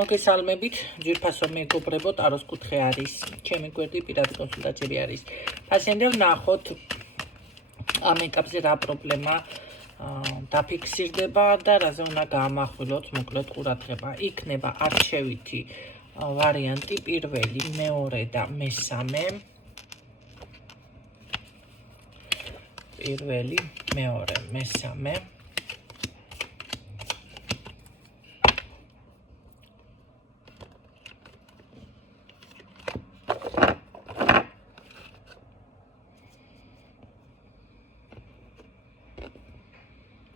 მოგესალმებით, ძვირფასო მეგობრებო, ტაროს კუთხე არის. ჩემი გვერდი პირადი კონსულტაციები არის. პაციენტებს ნახოთ ამ ეტაპზე რა პრობლემა დაფიქსირდება და რაზე უნდა გაამახვილოთ მოკლედ ყურადღება. იქნება არჩევითი ვარიანტი პირველი, მეორე და მესამე. პირველი, მეორე, მესამე.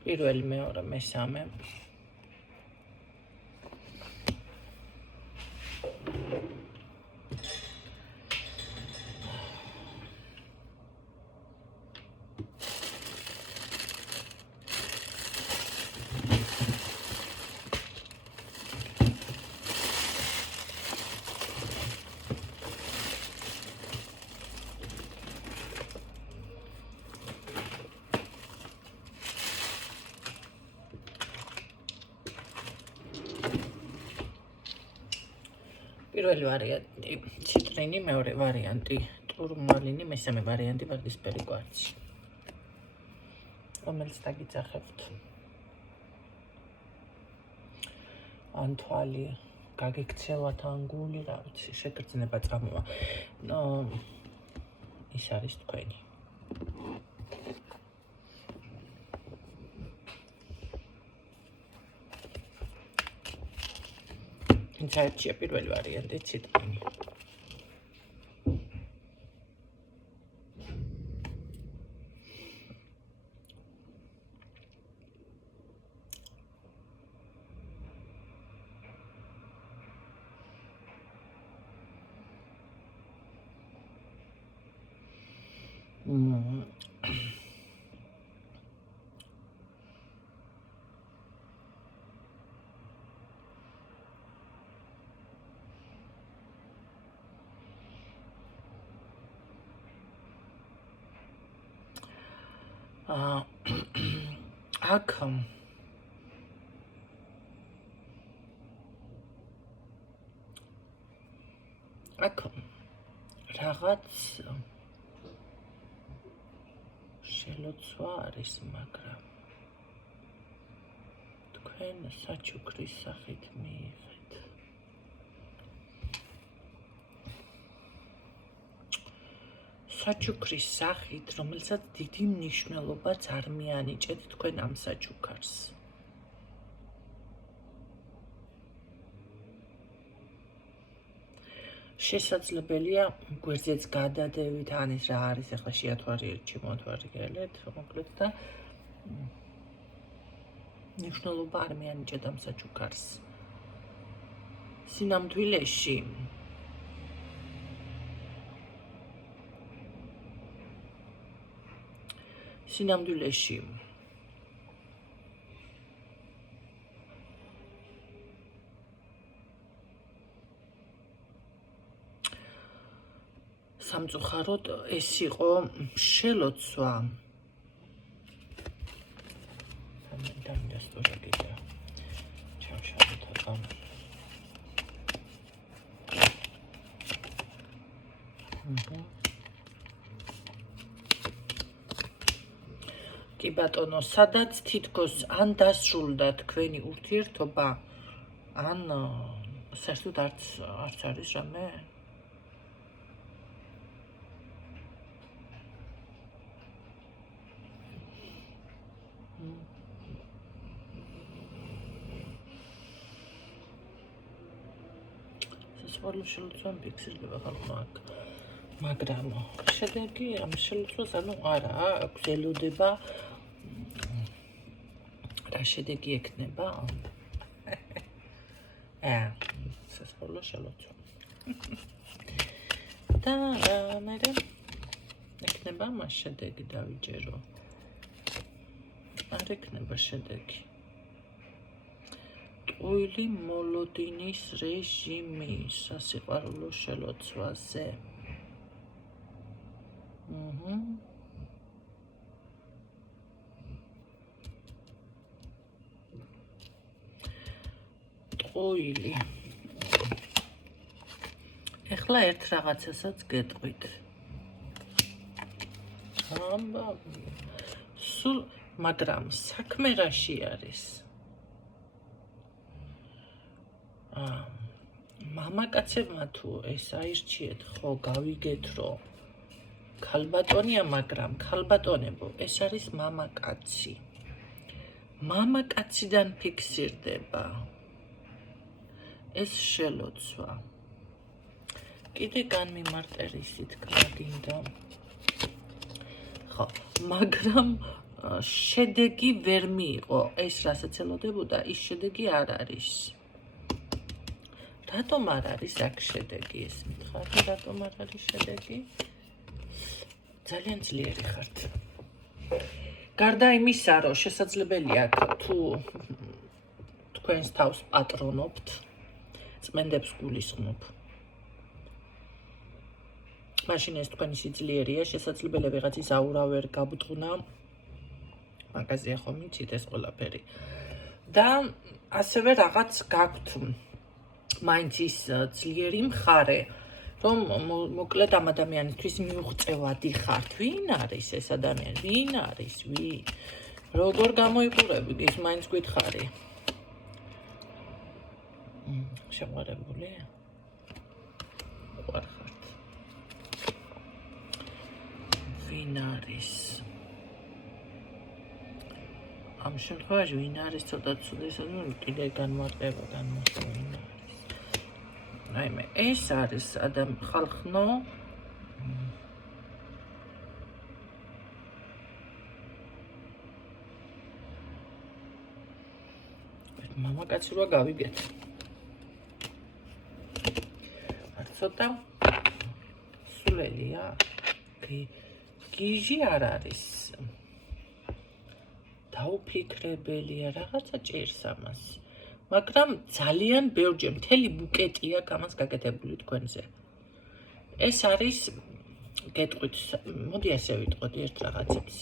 პირველი, მეორე, მესამე. პირველი ვარიანტი ციტრინი, მეორე ვარიანტი ტურმალინი, მესამე ვარიანტი ვარდისფერი კვარცი. რომელიც დაგიძახებთ. ან თვალი გაგიქცევათ, ან გული, რა ვიცი, შეგრძნება წამოვა. ის არის თქვენი. საერთია პირველი ვარიანტი ციტრინი. აქ რაღაც შელოცვა არის, მაგრამ თქვენ საჩუქრის სახით მიიღეთ. საჩუქრის სახით, რომელსაც დიდი მნიშვნელობაც არ მიანიჭეთ თქვენ ამ საჩუქარს. შესაძლებელია გვერდზეც გადადევით, ან ის რა არის, ახლა შეათვალიერეთ, მოათვალიერეთ, მოკლედ და მნიშვნელობა არ მიანიჭეთ ამ საჩუქარს. სინამდვილეში სამწუხაროდ ეს იყო შელოცვა. კი ბატონო, სადაც თითქოს ან დასრულდა თქვენი ურთიერთობა, ან საერთოდ არც არის რამე. საშუალო შელოცვა ფიქსირდება ხალხმა აქ. მაგრამ შედეგი ამ შელოცვას არა აქვს ელოდება. რა შედეგი ექნება? საშუალო შელოცვა. და მე ექნება მას შედეგი დავიჯერო. არ ექნება შედეგი. ტყუილი მოლოდინის რეჟიმი სასიყვარულო შელოცვაზე. ტყუილი ეხლა ერთ რაღაცასაც გეტყვით. სულ, მაგრამ საქმე რაში არის? მამაკაცებმა თუ ეს აირჩიეთ, ხო, გავიგეთ, რომ ქალბატონია, მაგრამ ქალბატონებო, ეს არის მამაკაცი. მამაკაციდან ფიქსირდება ეს შელოცვა. კიდე განმიმარტირისით გინდა. ხო, მაგრამ შედეგი ვერ მიიღო. ეს რასაც ელოდებოდა, ის შედეგი არ არის. რატომ არ არის აქ შედეგი? ეს მითხარ, რატომ არ არის შედეგი? ძალიან ძლიერი ხართ. გარდა იმისა, რომ შესაძლებელია თუ თქვენს თავს პატრონობთ, წმენდებს გულისხმობ. მაშინ ეს თქვენი სიძლიერია, შესაძლებელია ვიღაცის აურა ვერ გაბუტყნა. მაგაზია ხომ იცით ეს ყველაფერი. და ასევე რაღაც გაქვთ მაინც ის ძლიერი მხარე, რომ მოკლედ ამ ადამიანისთვის მიუღწევადი ხართ. ვინ არის ეს ადამიანი? ვინ არის? როგორ გამოიყურები? ის მაინც გითხარი. შეყვარებული? ვარ ხართ. ვინ არის? ამ შემთხვევაში ვინ არის ცოტა ცუდი, კიდე განმარტება ვინ არის. რაიმე, ეს არის ხალხნო. მამაკაცი რა გავიგეთ. არ ცოტა სულელია. გიჟი არ არის. დაუფიქრებელია, რაღაცა ჭირს ამას. მაგრამ ძალიან ბევრჯერ მთელი ბუკეტი აქვს ამას გაკეთებული თქვენზე. ეს არის, გეტყვით, მოდი ასე ვიტყოდი ერთ რაღაცებს.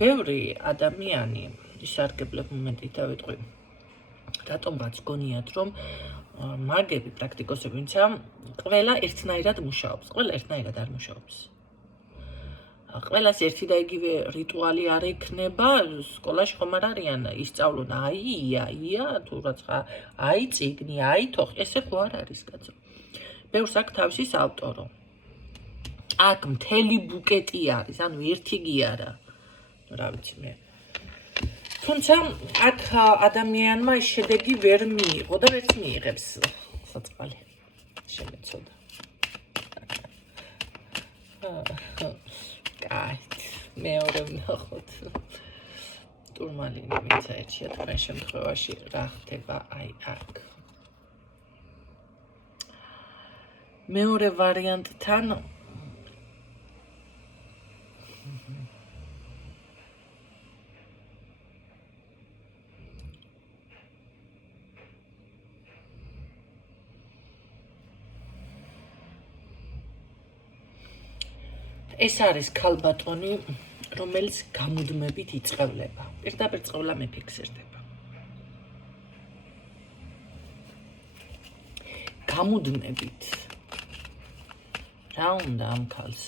ბევრი ადამიანი ისარგებლებ მომენტით დავიტყვი. რატომღაც გონიათ, რომ მაგები, პრაქტიკოსები, ვინცა ყველა ერთნაირად მუშაობს, ყველა ერთნაირად არ მუშაობს. ყველას ერთი და იგივე რიტუალი არ ექნება, სკოლაში ხომ არ არიან ისწავლონ ია, თუ რაცა, წიგნი, თოხი, ესე ხო არ არის, კაცო. ბევრს აქვს თავისი ავტორო. აქ მთელი ბუკეტი არის, ანუ ერთი გი არა. რა ვიცი მე. თუმცა აქ ადამიანმა ეს შედეგი ვერ მიიღო და ვერც მიიღებს. საწყალი. შემეცოდა. კაით, მეორე ვნახოთ. ტურმალინი ვინც აერჩია თქვენ შემთხვევაში რა ხდება აქ. მეორე ვარიანტთან ეს არის ქალბატონი, რომელიც გამუდმებით იწევლება. პირდაპირ წევლა მეფიქსირდება. გამუდმებით. რა უნდა ამ ქალს?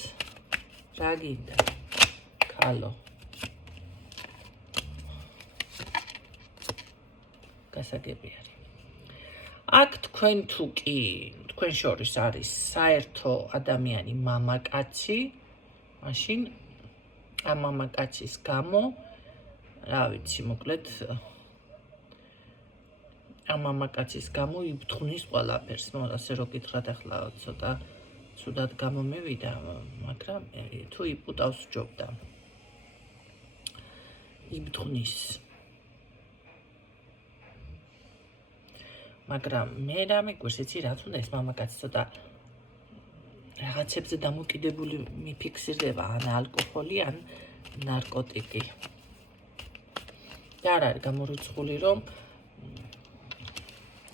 რა გინდა? ქალო. გასაგები არის. აქ თქვენ თუ კი, თქვენ შორის არის საერთო ადამიანი მამაკაცი, მაშინ ამ მამაკაცის გამო, რა ვიცი, მოკლედ ამ მამაკაცის გამო იბთხნის ყველაფერს. ნუ ასე რო გითხრათ, ახლა ცოტა ცუდად გამომევიდა, მაგრამ თუ იპუტავს ჯობდა. იბთხნის. მაგრამ მე რა მიგვირს, იცი რა თუნდა ეს მამაკაცი ცოტა რაღაცებზე დამოკიდებული მიფიქსირდება, ან ალკოჰოლი, ან ნარკოტიკი. და არ არის გამორიცხული, რომ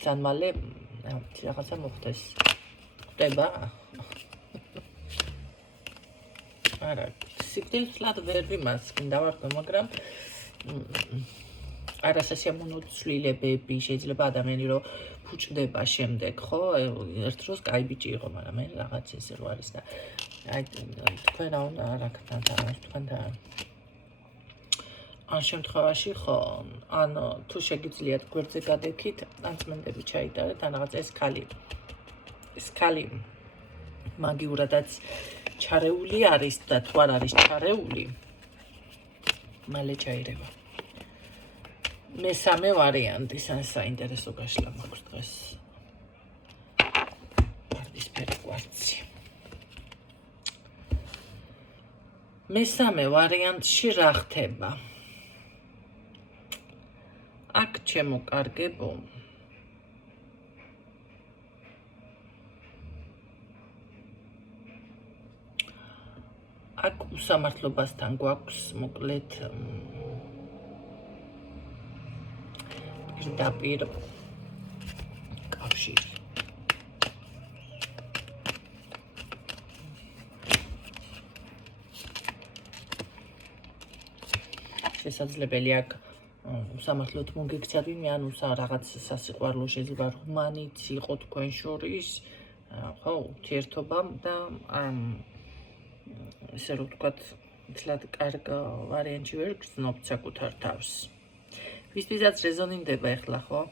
ძალიან მალე რაღაცა მოხდეს. ხდება? არა, სიკვდილსლად ვერ ვიმას, გინდა ვარქვი, მაგრამ არასასიამოვნო ცვლილებები შეიძლება ადამიანი რომ ფუჭდება შემდეგ, ხო? ერთ დროს კაი ბიჭი იყო, მაგრამ მე რაღაც ესე რო არის და აი თქვენ რა უნდა რაკეთებთ თქვენთან ამ შემთხვევაში ხო, ან თუ შეგიძლიათ გვერდზე გადექით, ან წმენდები ჩაიტარეთ, ან რაღაც ეს ქალი მაგიურადაც ჩარეული არის და თუ არ არის ჩარეული, მალე ჩაირება. მესამე ვარიანტი საინტერესო გაშლა მაქვს დღეს. ვარდისფერი კვარცი. მესამე ვარიანტში რა ხდება? აქ ჩემო კარგებო, აქ უსამართლობასთან გვაქვს მოკლედ პირდაპირ კავშირი. შესაძლებელი აქ უსამართლოდ მოგექცევინე, ან რაღაც სასიყვარულო შეიძლება რომანიც იყო თქვენ შორის, ხო, ურთიერთობამ და ესე რომ ვთქვათ, თლად კარგ ვარიანტში ვერ გრძნობთ საკუთარ თავს. ვისთვისაც რეზონირდება ახლა, ხო?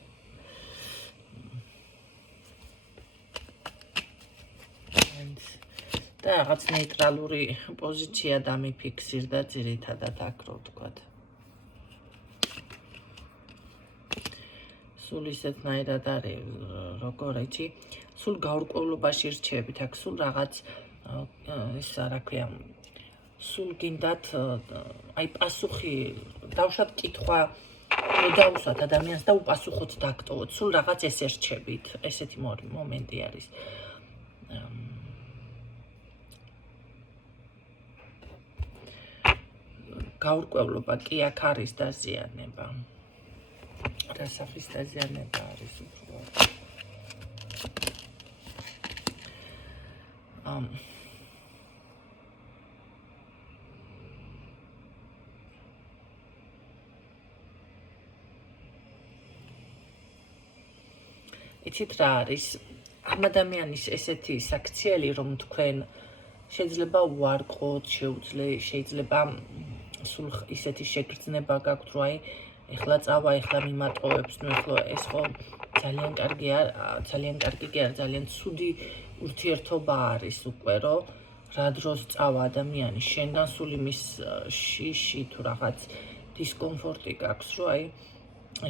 და რაღაც ნეიტრალური პოზიცია დამიფიქსირდა ძირითადად აქ რო ვთქვათ. სულ ისეთნაირად არის, როგორ იცი, სულ გაურკვევლობაში რჩებით, აქ სულ რაღაც ის რა ქვია, სულ გინდათ აი პასუხი, დავუშვათ კითხვა, რომ დავუსვათ ადამიანს და უპასუხოთ დაგტოვოთ, სულ რაღაც ესე რჩებით, ესეთი მომენტი არის. გაურკვევლობა კი აქ არის დაზიანება. რა სახის დაზიანება არის უფრო? იცით რა არის? ამ ადამიანის ესეთი საქციელი, რომ თქვენ შეიძლება უარყოთ, შეიძლება სულ ისეთი შეგრძნება გაქვთ, რომ აი ეხლა წავა, ეხლა მიმატყოვებს, ნუ ეხლა ეს ხო ძალიან კარგი კი არა, ძალიან ცუდი ურთიერთობა არის უკვე, რომ რა დროს წავა ადამიანი შენგან, სულ იმის შიში თუ რაღაც დისკომფორტი გაქვს, რომ აი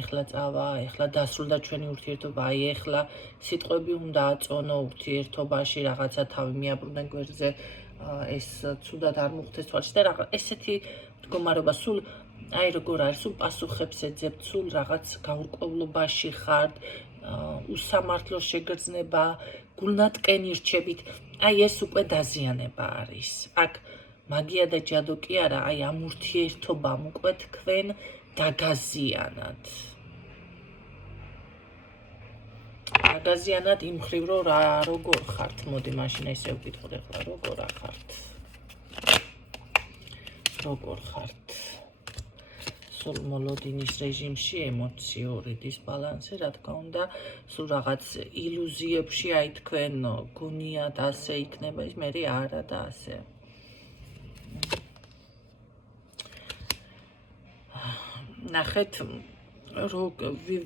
ეხლა წავა, ეხლა დასრულდა ჩვენი ურთიერთობა, აი ეხლა სიტყვები უნდა აწონო ურთიერთობაში, რაღაცა თავი მიაბრუნდა გვერდზე, ეს ცუდად არ მოხდეს თვალში და რაღაც ესეთი მდგომარეობა სულ აი როგორ არის, სულ პასუხებს ეძებთ, სულ რაღაც გაურკვევლობაში ხართ, უსამართლო შეგრძნება, გულნატკენი რჩებით, აი ეს უკვე დაზიანება არის. აქ მაგია და ჯადო კი არა, აი ამ ურთიერთობამ უკვე თქვენ დაგაზიანად. დაგაზიანად იმ მხრივ, რომ როგორ ხართ, მოდი მაშინ ესე ვკითხოთ ახლა, როგორ ხართ? როგორ ხართ? სულ მოლოდინის რეჟიმში, ემოციური დისბალანსი, რა თქმა უნდა, სულ რაღაც ილუზიებში, აი თქვენ გონიათ ასე იქნება, ის მერე არა და ასე. ნახეთ,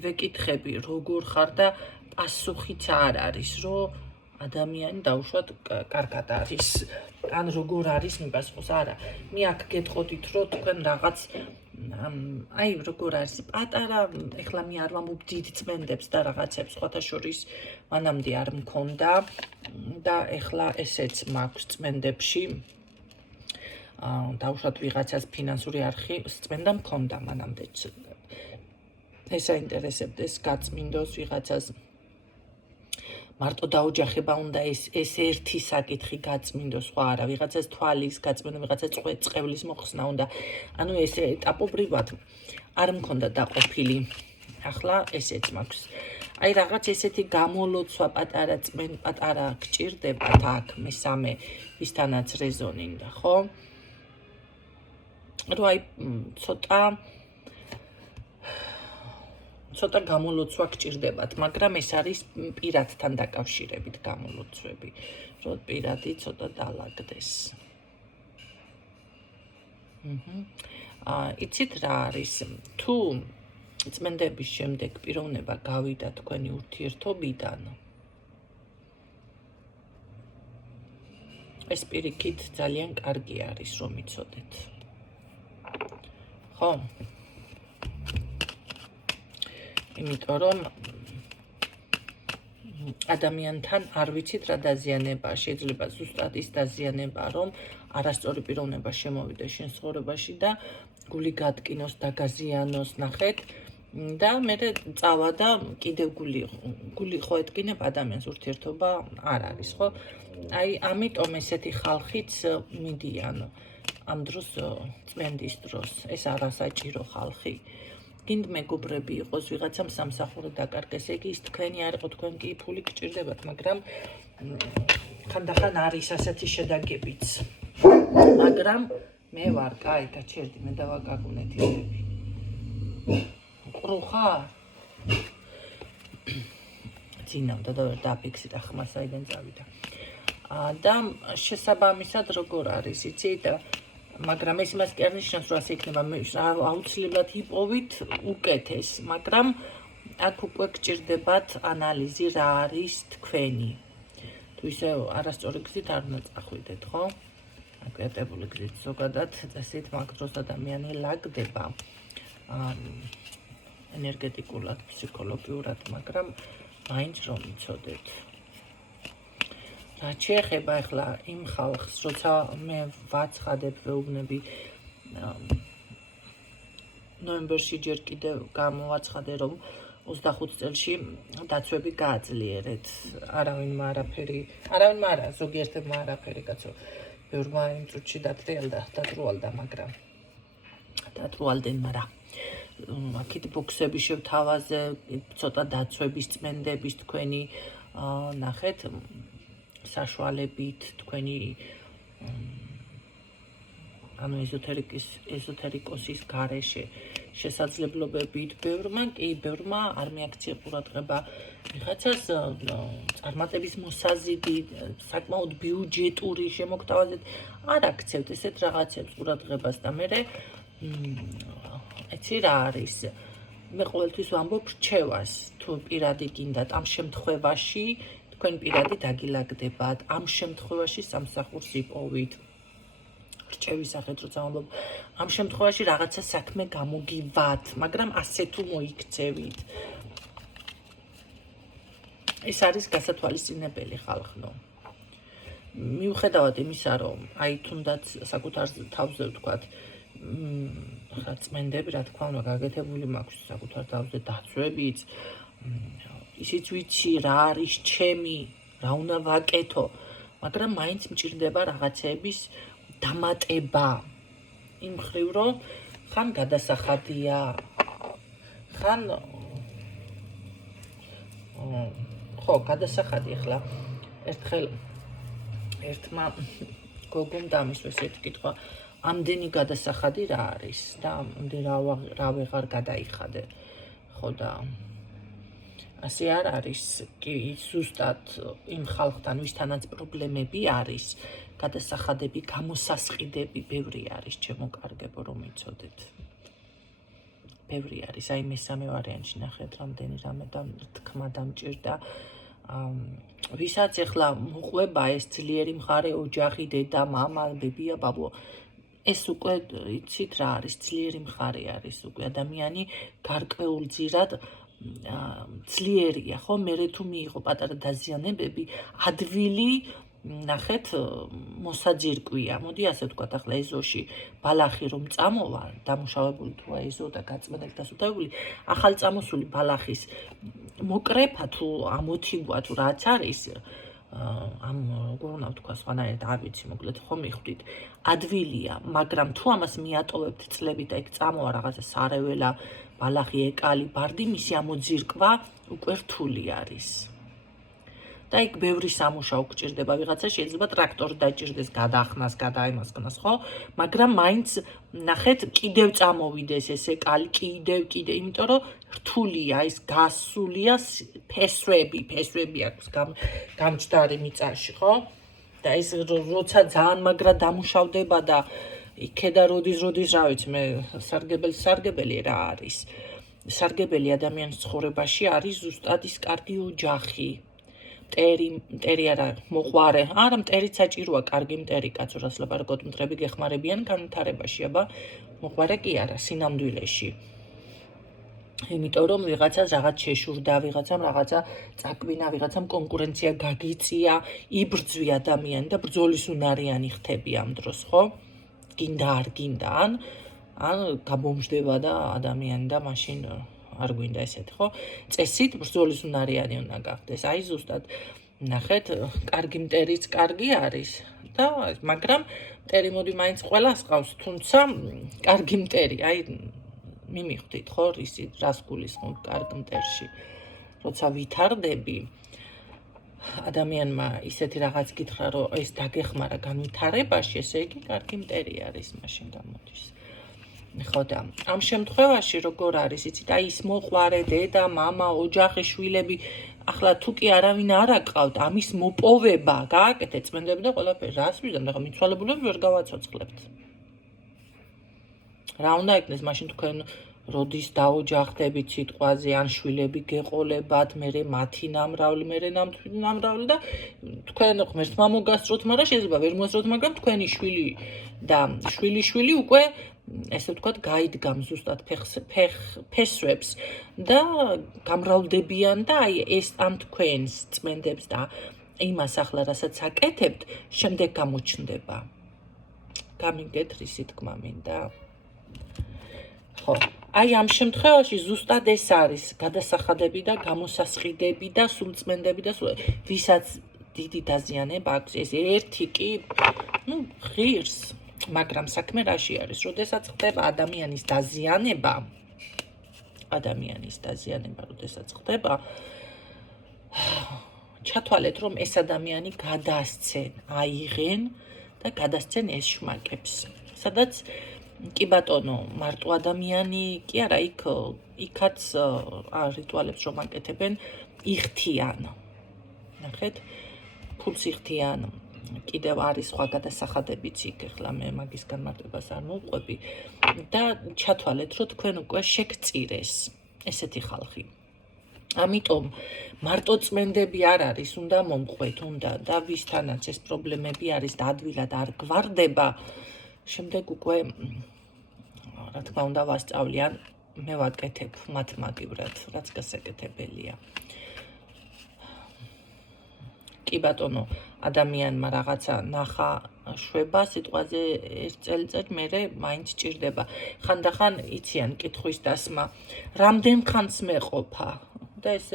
ვეკითხები, როგორ ხარ და პასუხიც არ არის, რომ ადამიანი დავუშვათ კარგად არის, ან როგორ არის მიპასუხოს, არა. მე აქ გეტყოდით, რომ თქვენ რაღაც აი როგორ არის პატარა, ეხლა მე არ ვამბობ დიდ წმენდებს და რაღაცებს, სხვათა შორის მანამდე არ მქონდა და ეხლა ესეც მაქვს წმენდებში. დავუშვათ ვიღაცას ფინანსური არხი წმენდა მქონდა მანამდე. ეს აინტერესებდეს, გაწმინდოს ვიღაცას მარტო დაოჯახება უნდა ეს ერთი საკითხი გაწმინდოს, სხვა არა, ვიღაცას თვალის გაწმინდა, ვიღაცას წყევლის მოხსნა უნდა. ანუ ესე ეტაპობრივად არ მქონდა დაყოფილი. ახლა ესეც მაქვს. აი რაღაც ესეთი გამოლოცვა პატარა გჭირდებათ აქ მესამე ვისთანაც რეზონინდა, ხო? რომ აი ცოტა ცოტა გამოლოცვა გჭირდებათ, მაგრამ ეს არის პირადთან დაკავშირებით გამოლოცვები, რომ პირადი ცოტა დაალაგდეს. იცით რა არის, თუ წმენდების შემდეგ პიროვნება გავიდა თქვენი ურთიერთობიდან, ეს პირიქით ძალიან კარგი არის, რომ იცოდეთ. ხო? იმიტომ რომ ადამიანთან არ ვიცით რა დაზიანება, შეიძლება ზუსტად ის დაზიანება, რომ არასწორი პიროვნება შემოვიდეს შენ ცხოვრებაში და გული გატკინოს, დაგაზიანოს, ნახეთ და მე წავა და კიდევ გული ხო ეტკინებ ადამიანს, ურთიერთობა არ არის, ხო? აი, ამიტომ ესეთი ხალხიც მიდიან ამ დროს წმენდის დროს, ეს არასაჭირო ხალხი. გინდ მეგობრები იყოს, ვიღაცამ სამსახური დაკარგეს, ეგ ის თქვენი არ იყო, თქვენ კი ფული გჭირდებათ, მაგრამ ხანდახან არის ასეთი შედაგებიც. მაგრამ მე ვარ, კაი, დაჩერდი, მე დავაგაგუნეთ ისები. ყრუხარ? ძინავდა და ვერ დაფიქსი და ხმა საიდან წავიდა. და შესაბამისად როგორ არის, იცით? მაგრამ ეს იმას კი არ ნიშნავს, რომ ასე იქნება, აუცილებლად იპოვით უკეთეს, მაგრამ აქ უკვე გჭირდებათ ანალიზი, რა არის თქვენი. თუ ისე არასწორი გზით არ უნდა წახვიდეთ, ხო? აკრიტებული გზით ზოგადად წესით მაგ დროს ადამიანი ლაგდება ენერგეტიკულად, ფსიქოლოგიურად, მაგრამ მაინც რომ იცოდეთ. რაც შეეხება ახლა იმ ხალხს, როცა მე ვაცხადებ, ვეუბნები ნოემბერში ჯერ კიდევ გამოვაცხადე, რომ 25 წელში დაცვები გააძლიერეთ. არავინმა არა, ზოგიერთებმა არაფერი, კაცო. ბევრმა იმ წუთში დატრიალდა, მაგრამ დატრიალდნენ, მაგრამ აქეთ ბოქსები შევთავაზე, ცოტა დაცვების წმენდების თქვენი ნახეთ საშუალებით, თქვენი ანუ ეზოთერიკოსის გარეშე შესაძლებლობებით, ბევრმა არ მიაქცია ყურადღება ვიღაცას წარმატების მოსაზიდი, საკმაოდ ბიუჯეტური შემოგთავაზეთ, არ აქცევთ ესეთ რაღაცებს ყურადღებას და მე იცი რა არის, მე ყოველთვის ვამბობ რჩევას, თუ პირადი გინდათ, ამ შემთხვევაში თქვენ პირადი დაგილაგდებათ, ამ შემთხვევაში სამსახურს იპოვით. რჩევის სახით როცა ვამბობ, ამ შემთხვევაში რაღაცა საქმე გამოგივათ, მაგრამ ასე თუ მოიქცევით. ეს არის გასათვალისწინებელი ხალხნო. მიუხედავად იმისა, რომ აი თუნდაც საკუთარ თავზე ვთქვათ, წმენდები, რა თქმა უნდა, გაკეთებული მაქვს საკუთარ თავზე დაცვებიც, ისიც ვიცი რა არის ჩემი, რა უნდა ვაკეთო, მაგრამ მაინც მჭირდება რაღაცეების დამატება. იმ მხრივ, რომ ხან გადასახადია, ხან ხო, გადასახადი ახლა ერთხელ ერთმა გოგომ დამისვეს ერთი კითხვა, ამდენი გადასახადი რა არის და რა ვეღარ გადაიხადე. ხო და ასე არ არის, კი ზუსტად იმ ხალხთან, ვისთანაც პრობლემები არის, გადასახადები, გამოსასყიდები ბევრი არის, ჩემო კარგებო, რომ იცოდეთ. ბევრი არის, აი მესამე ვარიანტში ნახეთ, რამდენი რამე და თქმა დამჭირდა. ვისაც ახლა მოყვება ეს ძლიერი მხარე, ოჯახი, დედა, მამა, ბებია, ბაბო, ეს უკვე იცით რა არის, ძლიერი მხარე არის, უკვე ადამიანი გარკვეულწილად ძლიერია, ხო? მერე თუ მიიღო პატარა დაზიანებები, ადვილი ნახეთ მოსაძირკვია. მოდი ასე ვთქვათ, ახლა ეზოში ბალახი რომ წამოვა, დამუშავებული თუ ეზო და გაწმენდილი და სუთავებული, ახალ წამოსული ბალახის მოკრეფა თუ ამოთიბვა თუ რაც არის, ამ როგორ უნდა ვთქვა, სხვანაირად არ ვიცი, მოკლედ ხო მიხვდით, ადვილია, მაგრამ თუ ამას მიატოვებთ წლებით და იქ წამოვა რაღაცა სარეველა, ბალახი, ეკალი, ბარდი, მისი ამოძირკვა უკვე რთული არის. და იქ ბევრი სამუშაო გჭირდება, ვიღაცა შეიძლება ტრაქტორი დაჭირდეს, გადაახნას, გადაემასკნას, ხო? მაგრამ მაინც ნახეთ, კიდევ წამოვიდეს ესე კალი, კიდევ, იმიტომ რომ რთულია, ის გასულია ფესვები აქვს გამჭდარი მიწაში, ხო? და ეს როცა ძალიან მაგრად დამუშავდება და იქედა როდის, რა ვიცი, მე სარგებელი რა არის? სარგებელი ადამიანის ცხოვრებაში არის ზუსტად ის კარგი ოჯახი. მტერი არა, მოყვარე. არა, მტერიც საჭიროა, კარგი მტერი, კაცურას ლაპარაკობთ, მტრები გეხმარებიან განვითარებაში, აბა მოყვარე კი არა, სინამდვილეში. იმიტომ რომ ვიღაცას რაღაც შეშურდა, ვიღაცამ რაღაცა წაკვინა, ვიღაცამ კონკურენცია გაგიწია, იბრძვი ადამიანი და ბრძოლის უნარიანი ხდები ამ დროს, ხო? გინდა არ გინდა, ან გაბომжდება და ადამიანი და მაშინ არ გვინდა ესეთი, ხო? წესით ბრძოლის უნარიანი უნდა გახდეს. აი ზუსტად ნახეთ, კარგი მტერიც კარგი არის და მაგრამ მტერი მოდი მაინც ყველას ყავს, თუმცა კარგი მტერი, აი მიმიხვდით, ხო, რას გულისხმობ კარგ მტერში. როცა ვითარდები, ადამიანმა ისეთი რაღაც გითხრა, რომ ეს დაგეხმარა განვითარებაში, ესე იგი კარგი მტერი არის, მაშინ გამოდის. ხო და ამ შემთხვევაში როგორ არის, იცით, აი ის მოყვარე, დედა, მამა, ოჯახი, შვილები, ახლა თუ კი არავინ არ აკყავთ, ამის მოპოვება, გააკეთეთ წმენდები და ყველაფერი, რას ვიზამთ, ახლა მიცვალებულებს ვერ გავაცოცხლებთ. რა უნდა იქნეს, მაშინ თქვენ როდის დაოჯახდებით სიტყვაზე, ან შვილები გეყოლებათ, მერე მათი ნამრავლი, მერე ნამრავლი და თქვენ ღმერთმა მოგასწროთ, მაგრამ შეიძლება ვერ მოასწროთ, მაგრამ თქვენი შვილი და შვილი უკვე ესე ვთქვათ, გაიდგამ ზუსტად ფესვებს და გამრავლდებიან და აი ეს ამ თქვენს წმენდებს და იმას ახლა რასაც აკეთებთ, შემდეგ გამოჩნდება. გამიგეთ რისი თქმა მინდა? ხო, აი ამ შემთხვევაში ზუსტად ეს არის გადასახადები და გამოსასყიდები და სულწმენდები და ვისაც დიდი დაზიანება აქვს, ეს ერთი კი, ღირს, მაგრამ საქმე რაში არის, როდესაც ხდება ადამიანის დაზიანება, როდესაც ხდება, ჩათვალეთ, რომ ეს ადამიანი გადასცენ, აიღენ და გადასცენ ეს შმაკებს. სადაც კი ბატონო, მარტო ადამიანი კი არა, იქაც რიტუალებს რომ აკეთებენ, იხთიან. ნახეთ, ფულს იხთიან. კიდევ არის სხვა გადასახადებიც იქ, ახლა მე მაგის განმარტებას არ მოვყვები და ჩათვალეთ, რომ თქვენ უკვე შეგწირეს ესეთი ხალხი. ამიტომ მარტო წმენდები არ არის, უნდა მომყვეთ, და ვისთანაც ეს პრობლემები არის და ადვილად არ გვარდება, შემდეგ უკვე რა თქმა უნდა ვასწავლიან, მე ვაკეთებ მათ მაგივრად, რაც გასაკეთებელია. კი ბატონო, ადამიანმა რაღაცა ნახა შვება სიტყვაზე ერთ წელიწად, მერე მაინც ჭირდება. ხანდახან იციან კითხვის დასმა, რამდენ ხანს მეყოფა და ეს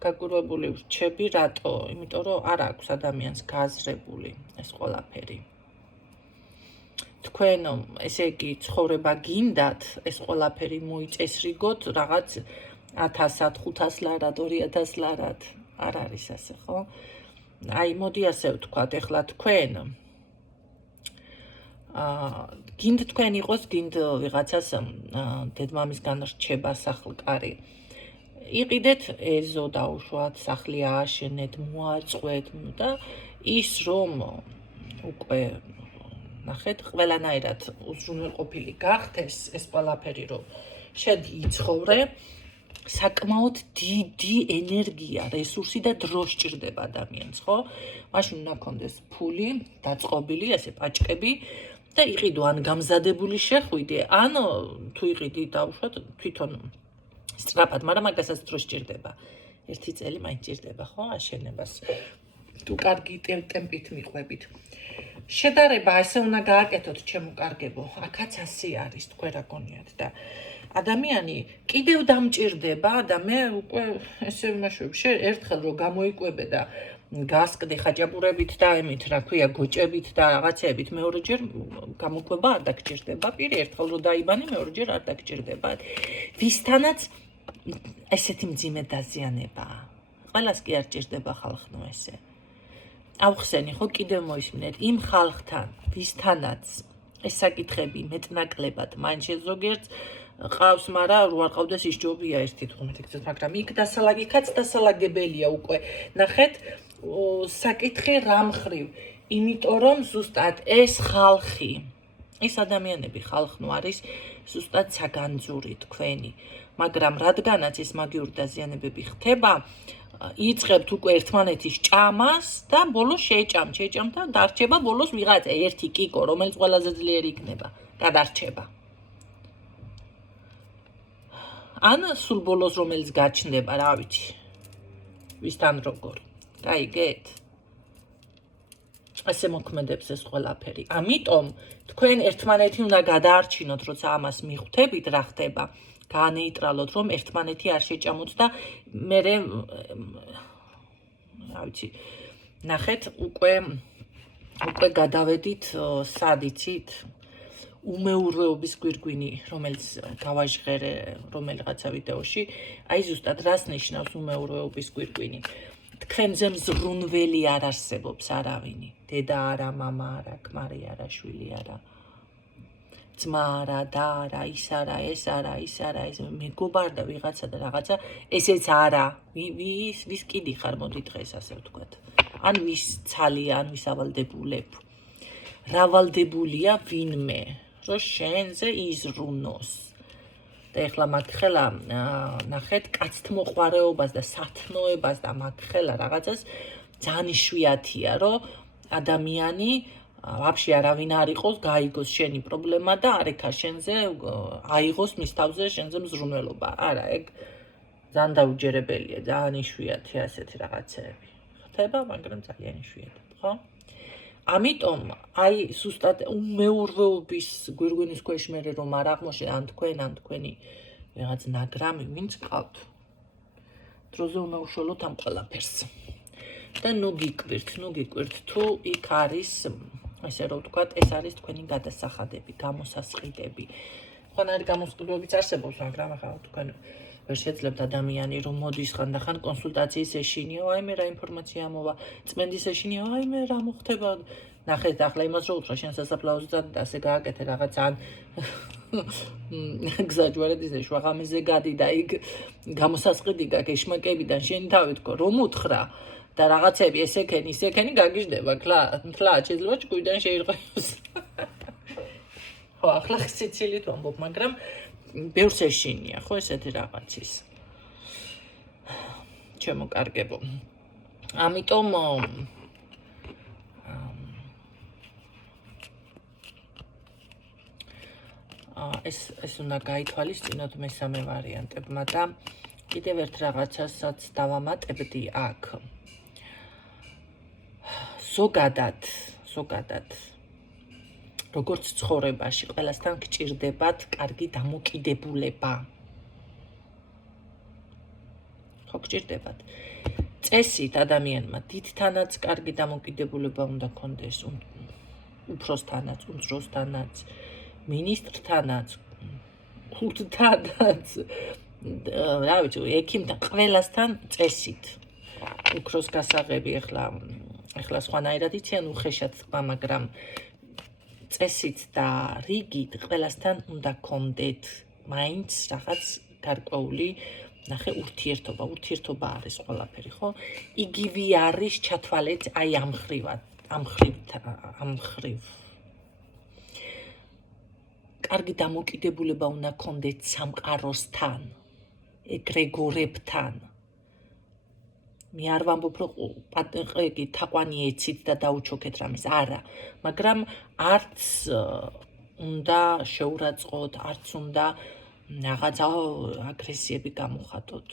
გაკვირვებული ვრჩები, რატო? იმიტომ რომ არ აქვს ადამიანს გააზრებული ეს ყველაფერი. თქვენ ესე იგი ცხოვრება გინდათ, ეს ყველაფერი მოიწესრიგოთ რაღაც 1000-ად, 500 ლარად, 2000 ლარად. არ არის ასე, ხო? აი, მოდი ასე ვთქვათ, ეხლა თქვენ გინდ თქვენ იყოს, გინდ ვიღაცას დედმამისგან რჩება სახლკარი. იყიდეთ ეზო დაუშვათ, სახლი ააშენეთ, მოაწყვეთ და ის რომ უკვე ნახეთ, ყველანაირად უზრუნველყოფილი გახდეს ეს ყველაფერი, რომ შედი იცხოვრე, საკმაოდ დიდი ენერგია, რესურსი და დრო სჭირდება ადამიანს, ხო? მაშინ უნდა გქონდეს ფული, დაწყობილი, ასე პაჭკები და იყიდო ან გამზადებული შეხვიდე, ან თუ იყიდი დავუშვათ თვითონ სწრაფად, მაგრამ მაგასაც დრო სჭირდება. 1 წელი მაინც სჭირდება, ხო, აშენებას. თუ კარგი ტემპით მიყვებით. შედარება ესე უნდა გააკეთოთ, ჩემო კარგებო. აქაც ასე არის, თქვენ რა გონიათ და ადამიანი კიდევ დამჭირდება და მე უკვე ესე ვიმაშვებ, ერთხელ რომ გამოიკვებე და გასკდი ხაჭაპურებით და ემით, რა ქვია, გოჭებით და რაღაცეებით, მეორეჯერ გამოკვება არ დაგჭირდება. პირი ერთხელ რომ დაიბანე, მეორეჯერ არ დაგჭირდება. ვისთანაც ესეთი მძიმე დაზიანებაა. ყველას კი არ ჭირდება ხალხნო ესე. ავხსენი ხო კიდევ მოისმინეთ იმ ხალხთან, ვისთანაც ეს საკითხები მეტნაკლებად მაინც ზოგიერთს ყავს, მაგრამ რო არ ყავდეს ის ჯობია ერთი თქმით ეგრეთ, მაგრამ იქ იქაც დასალაგებელია უკვე. ნახეთ, საკითხი რა მხრივ, იმიტომ რომ ზუსტად ეს ხალხი, ეს ადამიანები ხალხნო არის ზუსტად საგანძური თქვენი, მაგრამ რადგანაც ეს მაგიური დაზიანებები ხდება, იწყებთ უკვე ერთმანეთის ჭამას და ბოლოს შეჭამთ და დარჩება ბოლოს ვიღაცა ერთი კიკო, რომელიც ყველაზე ძლიერი იქნება, გადარჩება. ან სულ ბოლოს რომელიც გაჩნდება, რა ვიცი, ვისთან როგორ. გაიგეთ? ასე მოქმედებს ეს ყველაფერი. ამიტომ თქვენ ერთმანეთი უნდა გადაარჩინოთ, როცა ამას მიხვდებით, რა ხდება, გაანეიტრალოთ, რომ ერთმანეთი არ შეჭამოთ და მერე რა ვიცი, ნახეთ, უკვე გადავედით სად იცით? უმეურვეობის გვირგვინი, რომელიც გავაჟღერე რომელიღაცა ვიდეოში, აი ზუსტად რას ნიშნავს უმეურვეობის გვირგვინი? თქვენზე მზრუნველი არ არსებობს არავინი. დედა არა, მამა არა, ქმარი არა, შვილი არა. ძმა არა, და არა, ის არა, ეს არა, ის არა, ეს მეგობარ და ვიღაცა და რაღაცა, ესეც არა. ვის კიდი ხარ, მოდი დღეს ასე ვთქვათ. ან ვის ცალია, ან ვის ავალდებულებ. რა ვალდებულია ვინმე, რომ შენზე იზრუნოს. და ეხლა მაგხელა ნახეთ, კაცთმოყვარეობას და სათნოებას და მაგხელა რაღაცას ძალიან იშვიათია, რომ ადამიანი ვაფშე არავინ არ იყოს, გაიგოს შენი პრობლემა და არ ეკა შენზე აიღოს მის თავზე შენზე მზრუნველობა. არა, ეგ ძალიან დაუჯერებელია, ძალიან იშვიათია ასეთი რაღაცეები. ხდება, მაგრამ ძალიან იშვიათია, ხო? ამიტომ აი ზუსტად უმეურვეობის გვირგვინის ქვეშ მე რომ არ აღმოჩნდა ან თქვენი რაღაც ნაგრამი ვინც ყავთ. დროზე უნდა უშუალოდ ამ ყველაფერს. და ნუ გიკვირთ თუ იქ არის ესე რომ ვთქვათ, ეს არის თქვენი გადასახადები, გამოსასყიდები. ხან არის გამოსყიდვებიც არსებობს, მაგრამ ახლა თქვენ ვერ შეძლებთ ადამიანი რომ მოდის ხანდახან კონსულტაციის ეშინიო, აი მე რა ინფორმაცია მოვა, წმენდის ეშინიო, აი მე რა მოხდება. ნახეთ ახლა იმას რო უთხრა შენ სასაფლაოზე და ასე გააკეთე რაღაც ან გზაჯვარედ ისე შვაღამეზე გადი და იქ გამოსასყიდი გაქვს ეშმაკებიდან შენი თავი თქო რომ უთხრა და რაღაცები ესექენი გაგიჟდება თლა შეიძლება ჭკვიდან შეირღვიოს. ხო, ახლა სიცილით ვამბობ, მაგრამ ბევრს ეშინია, ხო, ესეთი რაღაცის. ჩემო კარგებო. ამიტომ ეს უნდა გაითვალისწინოთ მესამე ვარიანტებმა და კიდევ ერთ რაღაცასაც დავამატებდი აქ. ზოგადად როგორც ცხოვრებაში ყველასთან გჭირდებათ კარგი დამოკიდებულება. ხო, გჭირდებათ. წესით ადამიანმა დიდთანაც კარგი დამოკიდებულება უნდა კონდეს, უფროსთანაც, უმძროსთანაც, მინისტრთანაც, ხურთთანაც, რა ვიცი, ექიმთან, ყველასთან წესით. უფროს გასაღები ეხლა სხვანაირად იციან უხეშად თქვა, მაგრამ წესით და რიგით ყველასთან უნდა კონდეთ მაინც რაღაც გარკვეული ნახე ურთიერთობა არის ყველაფერი, ხო? იგივე არის ჩათვალეთ აი ამ ხრივ. კარგი დამოკიდებულება უნდა კონდეთ სამყაროსთან, ეგრეგორებთან. მე არ ვამბობ, რომ თაყვანი ეცით და დაუჩოქეთ რამეს, არა, მაგრამ არც უნდა შეურაცხყოთ, არც უნდა რაღაცა აგრესიები გამოხატოთ.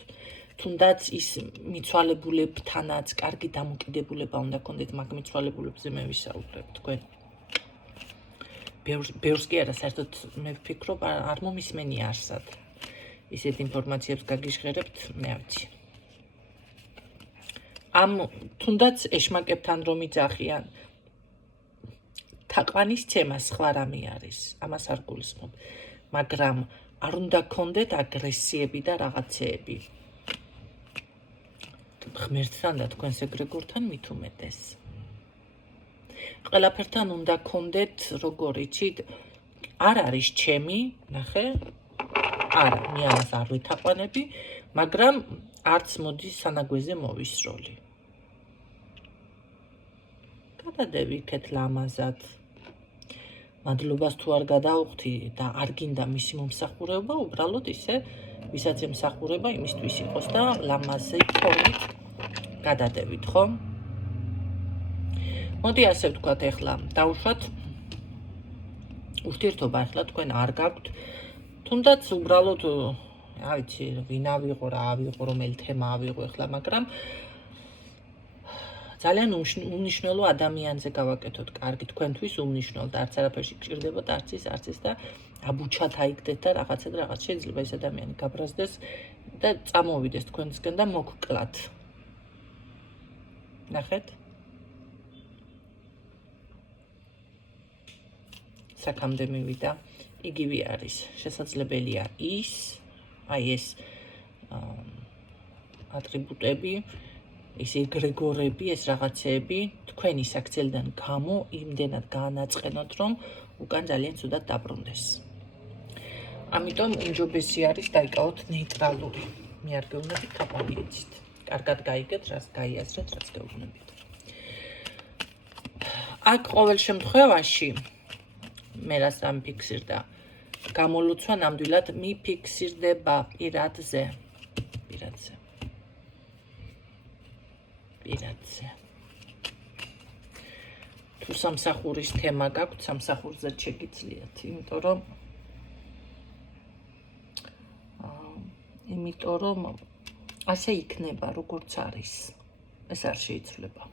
თუნდაც ის მიცვალებულებთანაც კარგი დამოკიდებულება უნდა კონდეთ, მაგ მიცვალებულებზე მე ვისაუბრებ თქვენ. ბევრს კი არა, საერთოდ მე ვფიქრობ, არ მომისმენია არსად. ისეთ ინფორმაციებს გაგიჟღერებთ, მე არ ვიცი. ამ თუნდაც ეშმაკებთან რომ იძახიან, თაყვანის ცემა სხვა რამე არის, ამას არ გულისხმობ, მაგრამ არ უნდა კონდეთ აგრესიები და რაღაცეები. ღმერთთან და თქვენს ეგრეგორთან მით უმეტეს. ყველაფერთან უნდა გქონდეთ, როგორ იცით, არ არის ჩემი, ნახე, არა, მე ამას არ ვითაყვანები, მაგრამ არც მოდის სანაგვეზე მოვისროლი. გადადევიქეთ ლამაზად. მადლობას თუ არ გადაუხდი და არ გინდა მისი მომსახურება, უბრალოდ ისე, ვისაც ემსახურება, იმისთვის იყოს და ლამაზი ფორმით გადადევით, ხო? მოდი ასე ვთქვათ, ეხლა დავუშვათ ურთიერთობა, ეხლა თქვენ არ გაქვთ, თუნდაც უბრალოდ, რა ვიცი, ვინ ავიღო, რა ავიღო, რომელი თემა ავიღო ეხლა, მაგრამ ძალიან უმნიშვნელო ადამიანზე გავაკეთოთ კარგი, თქვენთვის უმნიშვნელო და არც არაფერში გჭირდებათ არც ის და აბუჩათ აიგდეთ და რაღაცა და რაღაც შეიძლება ეს ადამიანი გაბრაზდეს და წამოვიდეს თქვენსკენ და მოგკლათ. ნახეთ? საკამდე მივიდა, იგივე არის. შესაძლებელია ის, აი ეს ატრიბუტები, ეს ეგრეგორები, ეს რაღაცეები თქვენი საქციელიდან გამო იმდენად გაანაწყენოთ, რომ უკან ძალიან ცუდად დაბრუნდეს. ამიტომ უმჯობესი არის დაიკავოთ ნეიტრალური. მე არ გეუბნებით, თაყვანიეცით. კარგად გაიგეთ, რას გაიაზრეთ, რაც გეუბნებით. აქ ყოველ შემთხვევაში მე რას დამფიქსირდა, გამოლოცვა ნამდვილად მიფიქსირდება პირადზე. თუ სამსახურის თემა გაქვთ, სამსახურზე შეგიძლიათ, იმიტომ რომ ასე იქნება, როგორც არის. ეს არ შეიძლება.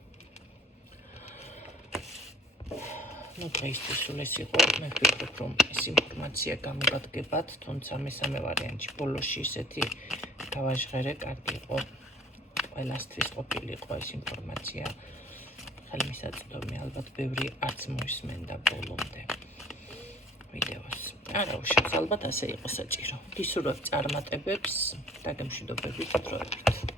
დღეისთვის სულ ეს იყო, მე ვფიქრობ, რომ ეს ინფორმაცია გამოგადგებათ, თუმცა მესამე ვარიანტში ბოლოში ისეთი გავაჟღერე, კარგი იყო. ყველასთვის ყოფილიყო ეს ინფორმაცია. ხელმისაწვდომი, ალბათ ბევრი არც მოისმენდა ბოლომდე ვიდეოს. არა უშავს, ალბათ ასე იყო საჭირო. გისურვებთ წარმატებებს და გემშვიდობებით დროებით.